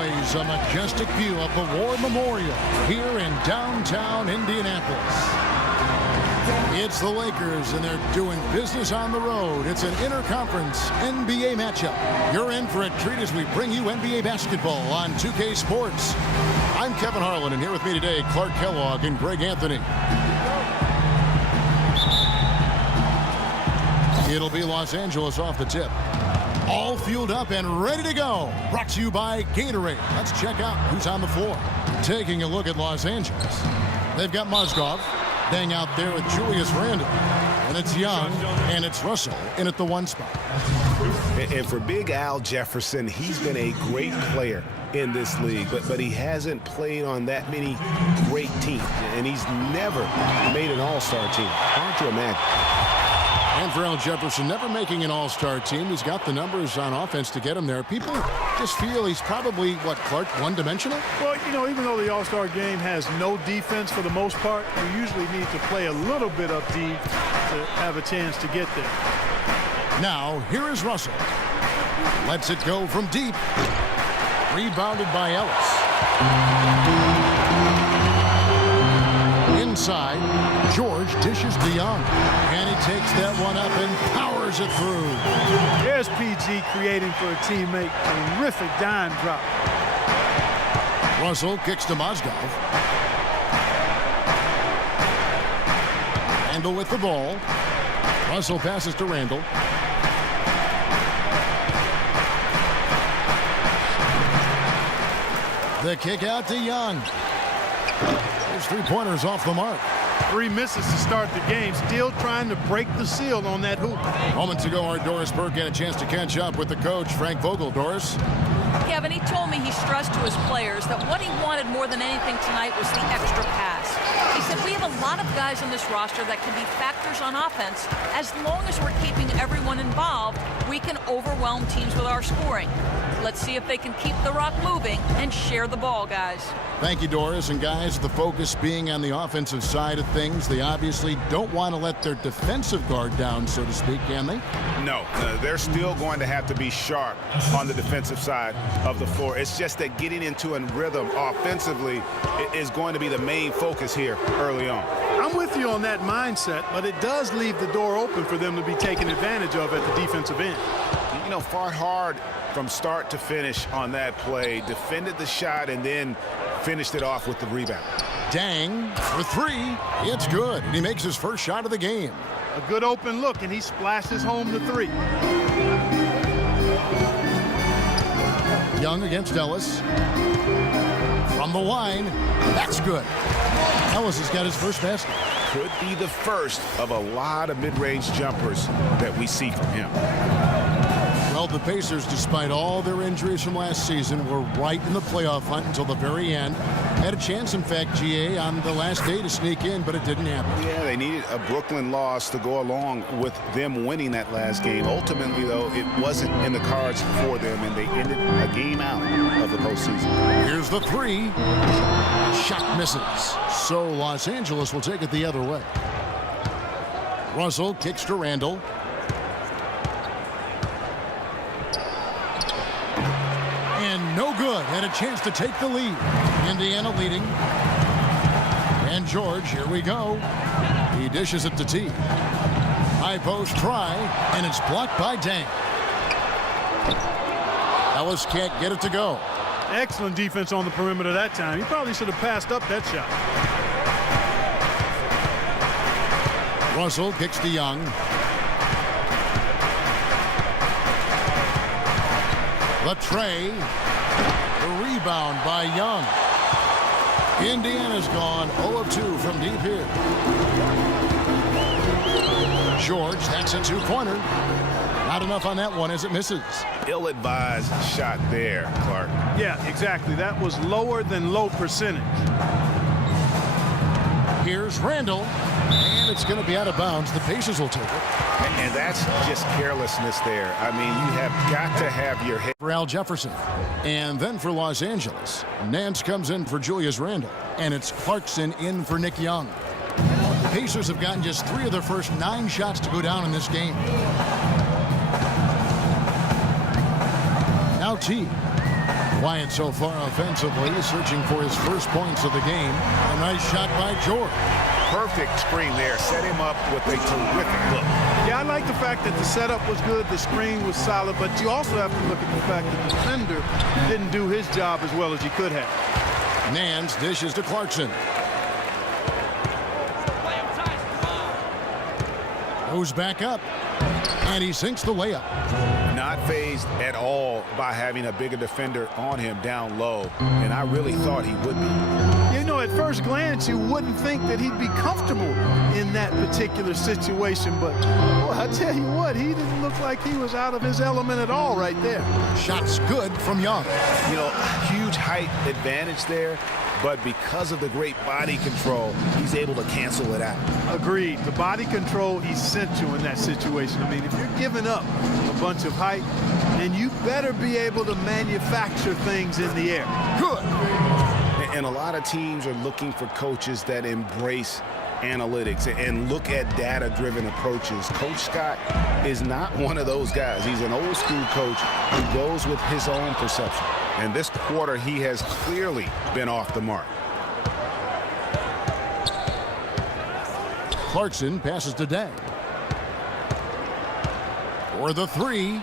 enjoys a majestic view of the War Memorial here in downtown Indianapolis. It's the Lakers, and they're doing business on the road. It's an interconference NBA matchup. You're in for a treat as we bring you NBA basketball on 2K Sports. I'm Kevin Harlan, and here with me today, Clark Kellogg and Greg Anthony. It'll be Los Angeles off the tip. All fueled up and ready to go. Brought to you by Gatorade. Let's check out who's on the floor. Taking a look at Los Angeles. They've got Mozgov. Staying out there with Julius Randle. And it's Young, and it's Russell in at the 1 spot. And for Big Al Jefferson, he's been a great player in this league, but he hasn't played on that many great teams. And he's never made an all-star team. Hard to imagine. And for Al Jefferson, never making an all-star team, he's got the numbers on offense to get him there. People just feel he's probably, what, Clark, one-dimensional? Well, you know, even though the all-star game has no defense for the most part, you usually need to play a little bit up deep to have a chance to get there. Now, here is Russell. Lets it go from deep. Rebounded by Ellis. Inside, George dishes to Young. And he takes that one up and powers it through. There's PG creating for a teammate. Terrific dime drop. Russell kicks to Mozgov. Randle with the ball. Russell passes to Randle. The kick out to Young. His three-pointers off the mark. 3 misses to start the game. Still trying to break the seal on that hoop. Moments ago, our Doris Burke had a chance to catch up with the coach, Frank Vogel. Doris? Kevin, he told me he stressed to his players that what he wanted more than anything tonight was the extra pass. He said, we have a lot of guys on this roster that can be factors on offense. As long as we're keeping everyone involved, we can overwhelm teams with our scoring. Let's see if they can keep the rock moving and share the ball, guys. Thank you, Doris. And guys, the focus being on the offensive side of things, they obviously don't want to let their defensive guard down, so to speak, can they? No, they're still going to have to be sharp on the defensive side of the floor. It's just that getting into a rhythm offensively is going to be the main focus here early on. I'm with you on that mindset, but it does leave the door open for them to be taken advantage of at the defensive end. You know, fought hard from start to finish on that play, defended the shot, and then finished it off with the rebound. Dang for 3. It's good. And he makes his first shot of the game. A good open look, and he splashes home the 3. Young against Ellis. From the line. That's good. Ellis has got his first basket. Could be the first of a lot of mid-range jumpers that we see from him. Well, the Pacers, despite all their injuries from last season, were right in the playoff hunt until the very end. Had a chance, in fact, GA, on the last day to sneak in, but it didn't happen. Yeah, they needed a Brooklyn loss to go along with them winning that last game. Ultimately, though, it wasn't in the cards for them, and they ended a game out of the postseason. Here's the 3. Shot misses. So Los Angeles will take it the other way. Russell kicks to Randle. And no good. Had a chance to take the lead. Indiana leading. And George, here we go. He dishes it to T. High post try, and it's blocked by Dang. Ellis can't get it to go. Excellent defense on the perimeter that time. He probably should have passed up that shot. Russell kicks to Young. The tray. The rebound by Young. Indiana's gone 0 of 2 from deep here. George, that's a 2-pointer. Not enough on that one as it misses. Ill-advised shot there, Clark. Yeah, exactly. That was lower than low percentage. Here's Randle, and it's going to be out of bounds. The Pacers will take it. And that's just carelessness there. I mean, you have got to have your head. For Al Jefferson. And then for Los Angeles, Nance comes in for Julius Randle, and it's Clarkson in for Nick Young. The Pacers have gotten just 3 of their first 9 shots to go down in this game. Now T. Quiet so far offensively, searching for his first points of the game. A nice shot by George. Perfect screen there. Set him up with a terrific look. Yeah, I like the fact that the setup was good, the screen was solid, but you also have to look at the fact that the defender didn't do his job as well as he could have. Nance dishes to Clarkson. Goes back up, and he sinks the layup. Not fazed at all by having a bigger defender on him down low, and I really thought he would be. You know, at first glance, you wouldn't think that he'd be comfortable in that particular situation, but well, I tell you what, he didn't look like he was out of his element at all right there. Shots good from Young. You know, huge height advantage there, but because of the great body control, he's able to cancel it out. Agreed. The body control essential in that situation. I mean, if you're giving up a bunch of height, then you better be able to manufacture things in the air. Good. And a lot of teams are looking for coaches that embrace analytics and look at data-driven approaches. Coach Scott is not one of those guys. He's an old-school coach who goes with his own perception. And this quarter, he has clearly been off the mark. Clarkson passes to Day. For the three.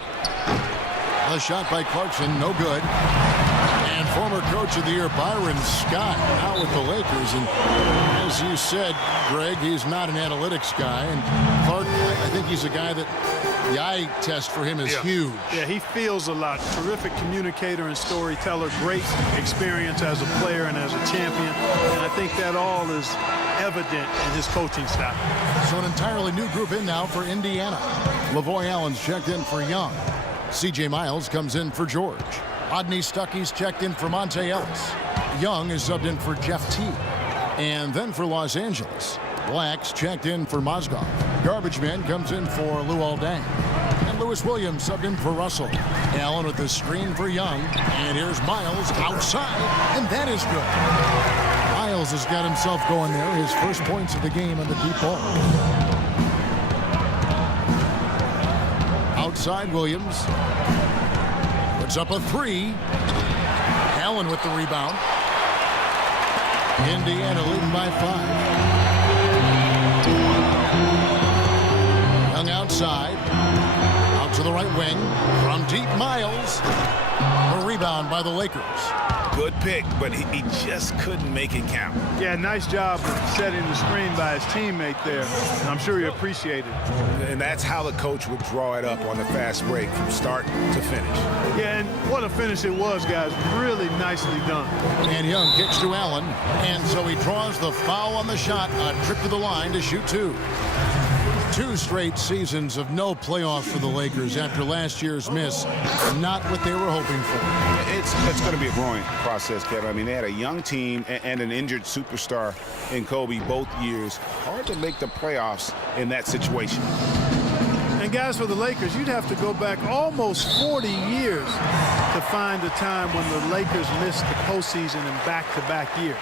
A shot by Clarkson, no good. And former coach of the year, Byron Scott, out with the Lakers. And as you said, Greg, he's not an analytics guy. And Clark, I think he's a guy that the eye test for him is huge. Yeah, he feels a lot. Terrific communicator and storyteller. Great experience as a player and as a champion. And I think that all is evident in his coaching style. So an entirely new group in now for Indiana. Lavoy Allen's checked in for Young. C.J. Miles comes in for George. Rodney Stuckey's checked in for Monte Ellis. Young is subbed in for Jeff T. And then for Los Angeles, Black's checked in for Mozgov. Garbage Man comes in for Luol Deng. And Lewis Williams subbed in for Russell. Allen with the screen for Young. And here's Miles outside, and that is good. Miles has got himself going there. His first points of the game on the deep ball. Outside Williams. Puts up a three. Allen with the rebound. Indiana leading by 5. Young outside. Out to the right wing. From deep, Miles. A rebound by the Lakers. Good pick, but he just couldn't make it count. Yeah, nice job of setting the screen by his teammate there. And I'm sure he appreciated it. And that's how the coach would draw it up on the fast break from start to finish. Yeah, and what a finish it was, guys. Really nicely done. And Young kicks to Allen. And so he draws the foul on the shot. A trip to the line to shoot two. 2 straight seasons of no playoffs for the Lakers after last year's miss. Not what they were hoping for. It's going to be a growing process, Kevin. I mean, they had a young team and an injured superstar in Kobe both years. Hard to make the playoffs in that situation. And guys, for the Lakers, you'd have to go back almost 40 years to find a time when the Lakers missed the postseason in back-to-back years.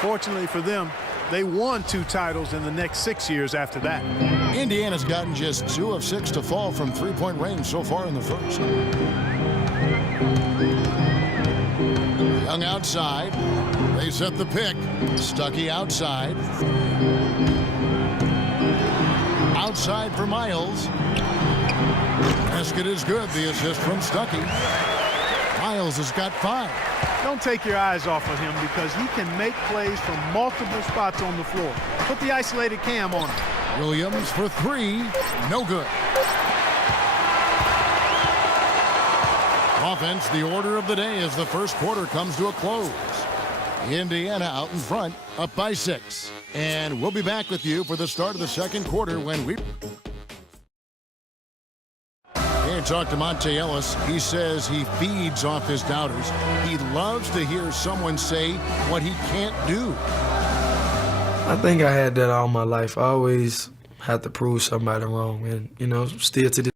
Fortunately for them, they won 2 titles in the next 6 years after that. Indiana's gotten just 2 of 6 to fall from three-point range so far in the first. Young outside. They set the pick. Stuckey outside. Outside for Miles. Basket is good. The assist from Stuckey. Miles has got 5. Don't take your eyes off of him because he can make plays from multiple spots on the floor. Put the isolated cam on him. Williams for 3. No good. Offense, the order of the day as the first quarter comes to a close. Indiana out in front, up by 6. And we'll be back with you for the start of the second quarter when we... And talk to Monte Ellis. He says he feeds off his doubters. He loves to hear someone say what he can't do. I think I had that all my life. I always had to prove somebody wrong. And, you know, still to this